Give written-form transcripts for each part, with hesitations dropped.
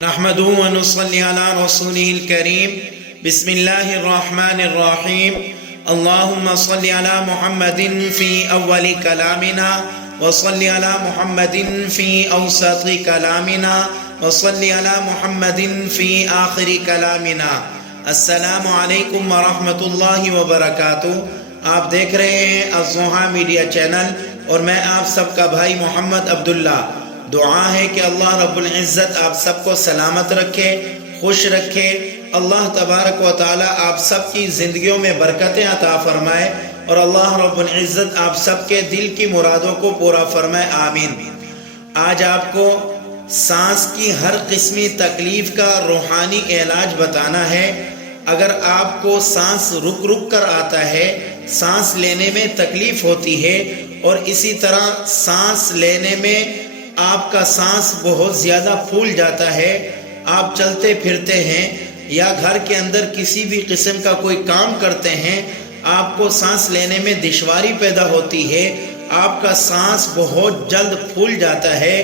نحمده ونصلي على رسوله الكريم بسم الله الرحمن الرحيم اللهم صل على محمد في أول كلامنا وصل على محمد في أوسط كلامنا وصل على محمد في آخر كلامنا السلام علیکم ورحمۃ اللہ وبرکاتہ۔ آپ دیکھ رہے ہیں الضحیٰ میڈیا چینل اور میں آپ سب کا بھائی محمد عبداللہ۔ دعا ہے کہ اللہ رب العزت آپ سب کو سلامت رکھے، خوش رکھے۔ اللہ تبارک و تعالی آپ سب کی زندگیوں میں برکتیں عطا فرمائے اور اللہ رب العزت آپ سب کے دل کی مرادوں کو پورا فرمائے، آمین۔ آج آپ کو سانس کی ہر قسمی تکلیف کا روحانی علاج بتانا ہے۔ اگر آپ کو سانس رک رک کر آتا ہے، سانس لینے میں تکلیف ہوتی ہے اور اسی طرح سانس لینے میں آپ کا سانس بہت زیادہ پھول جاتا ہے، آپ چلتے پھرتے ہیں یا گھر کے اندر کسی بھی قسم کا کوئی کام کرتے ہیں، آپ کو سانس لینے میں دشواری پیدا ہوتی ہے، آپ کا سانس بہت جلد پھول جاتا ہے،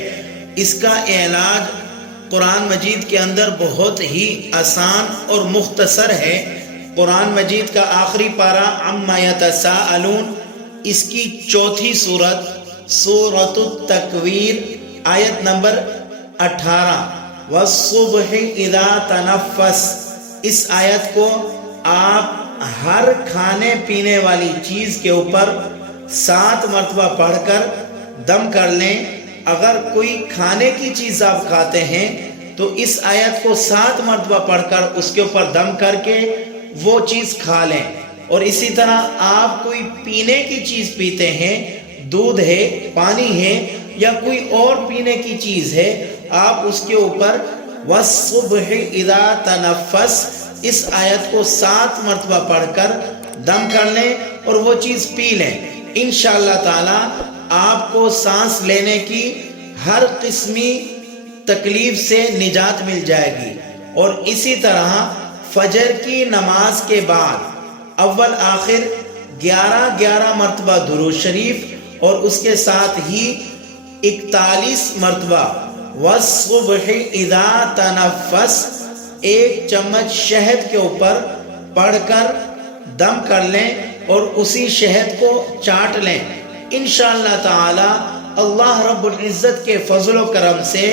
اس کا علاج قرآن مجید کے اندر بہت ہی آسان اور مختصر ہے۔ قرآن مجید کا آخری پارہ عما یتساءلون، اس کی چوتھی سورت سورۃ التکویر آیت نمبر 18 والصبح اذا تنفس، اس آیت کو آپ ہر کھانے پینے والی چیز کے اوپر 7 مرتبہ پڑھ کر دم کر لیں۔ اگر کوئی کھانے کی چیز آپ کھاتے ہیں تو اس آیت کو 7 مرتبہ پڑھ کر اس کے اوپر دم کر کے وہ چیز کھا لیں۔ اور اسی طرح آپ کوئی پینے کی چیز پیتے ہیں، دودھ ہے، پانی ہے یا کوئی اور پینے کی چیز ہے، آپ اس کے اوپر والصبح اذا تنفس اس آیت کو 7 مرتبہ پڑھ کر دم کر لیں اور وہ چیز پی لیں۔ انشاءاللہ تعالی آپ کو سانس لینے کی ہر قسمی تکلیف سے نجات مل جائے گی۔ اور اسی طرح فجر کی نماز کے بعد اول آخر 11 مرتبہ درود شریف اور اس کے ساتھ ہی 41 مرتبہ والصبح اذا تنفس 1 چمچ شہد کے اوپر پڑھ کر دم کر لیں اور اسی شہد کو چاٹ لیں۔ انشاءاللہ تعالی اللہ رب العزت کے فضل و کرم سے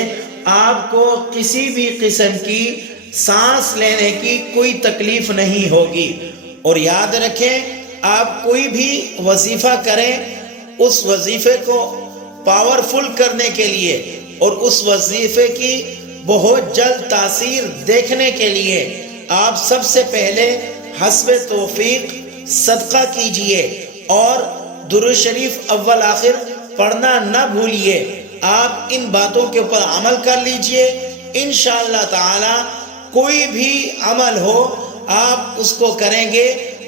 آپ کو کسی بھی قسم کی سانس لینے کی کوئی تکلیف نہیں ہوگی۔ اور یاد رکھیں، آپ کوئی بھی وظیفہ کریں، اس وظیفے کو پاورفل کرنے کے لیے اور اس وظیفے کی بہت جلد تاثیر دیکھنے کے لیے آپ سب سے پہلے حسب توفیق صدقہ کیجئے اور درود شریف اول آخر پڑھنا نہ بھولیے۔ آپ ان باتوں کے اوپر عمل کر لیجئے، انشاءاللہ تعالی کوئی بھی عمل ہو آپ اس کو کریں گے،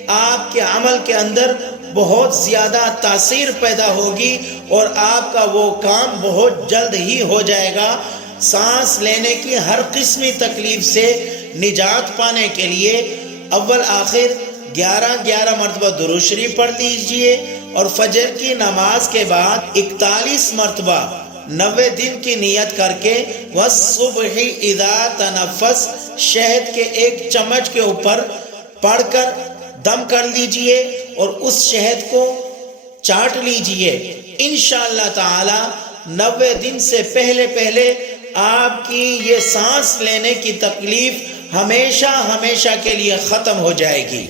آپ کے عمل کے اندر بہت زیادہ تاثیر پیدا ہوگی اور آپ کا وہ کام بہت جلد ہی ہو جائے گا۔ سانس لینے کی ہر قسمی تکلیف سے نجات پانے کے لیے اول آخر 11 مرتبہ درود شریف پڑھ لیجئے اور فجر کی نماز کے بعد 41 مرتبہ 90 دن کی نیت کر کے والصبح اذا تنفس شہد کے 1 چمچ کے اوپر پڑھ کر دم کر لیجئے اور اس شہد کو چاٹ لیجئے۔ انشاءاللہ تعالی 90 دن سے پہلے آپ کی یہ سانس لینے کی تکلیف ہمیشہ کے لیے ختم ہو جائے گی۔